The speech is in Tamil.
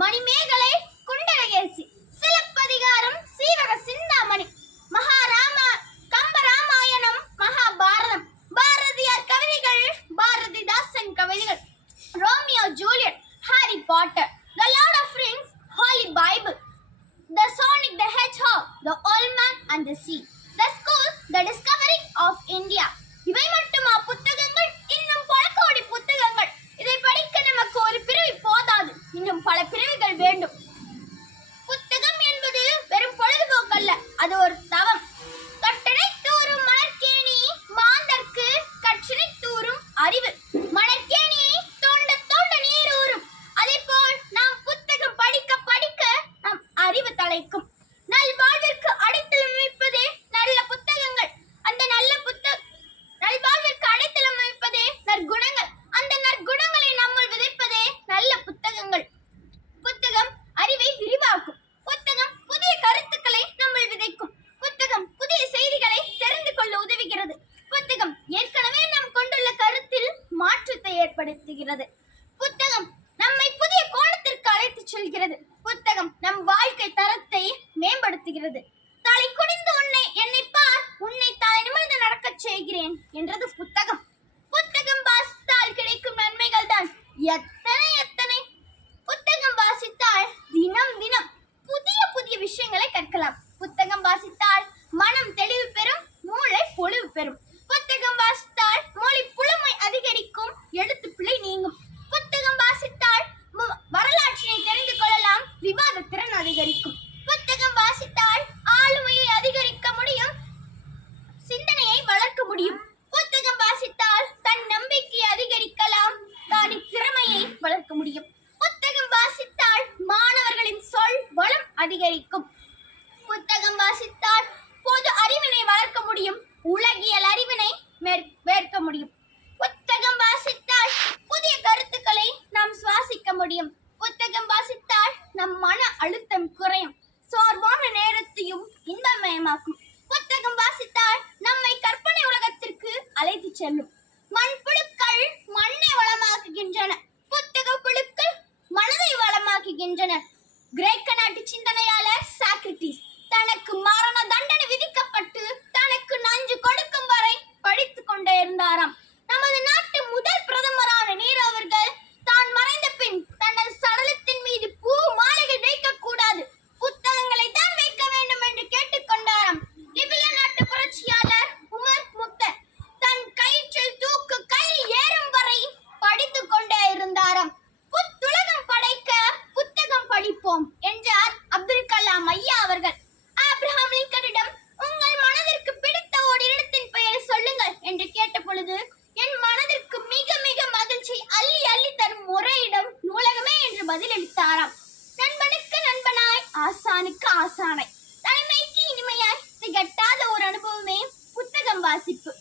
મારી મેઘ உண்டு மணற்கேணியை தோண்ட தோண்ட நீர் ஊறும். அதேபோல் நாம் புத்தகம் படிக்க படிக்க நம் அறிவு தலைக்கும். நல்வாழ்விற்கு ஏற்படுத்துகிறது புத்தகம் நம்மை புதிய கோணத்திற்கு அழைத்துச் செல்கிறது. புத்தகம் நம் வாழ்க்கை தரத்தை மேம்படுத்துகிறது. தலை குனிந்து உன்னை என்னை பார் உன்னை தலை நிமிர்ந்து நடக்கச் செய்கிறேன் என்றது புத்தகம். புத்தகம் வாசித்தால் கிடைக்கும் நன்மைகள் தான். எத்தனை எத்தனை? புத்தகம் வாசித்தால் தினம் தினம் புதிய புதிய விஷயங்களை கற்கலாம். புத்தகம் வாசித்தால் மனம் முடியும் புத்தகம் வாசித்தால் தன் நம்பிக்கை அதிகரிக்கலாம். தானி திறமையை வளர்க்க முடியும். புத்தகம் வாசித்தால் மாணவர்களின் சொல் வளம் அதிகரிக்கும். புத்தகம் வாசித்தால் பொது அறிவினை வளர்க்க முடியும். உலகியல் அறிவினை மேற்க முடியும். புத்தகம் வாசித்தால் புதிய கருத்துக்களை நாம் சுவாசிக்க முடியும். புத்தகம் வாசித்தால் நம் மன அழுத்தம் குறையும். சோர்வான நேரத்தையும் இன்பமயமாக்கும் புத்தகம் வாசித்தால் நம்மை கற்பனை உலகத்திற்கு செல்லும். மண் புழுக்கள் மண்ணை வளமாக்குகின்றன. புத்தக புழுக்கள் மனதை வளமாக்குகின்றன. கிரேக்க நாட்டு சிந்தனையாளர் ஆசானை தலைமைக்கு இனிமையாய் திகட்டாத ஒரு அனுபவமே புத்தகம் வாசிப்பு.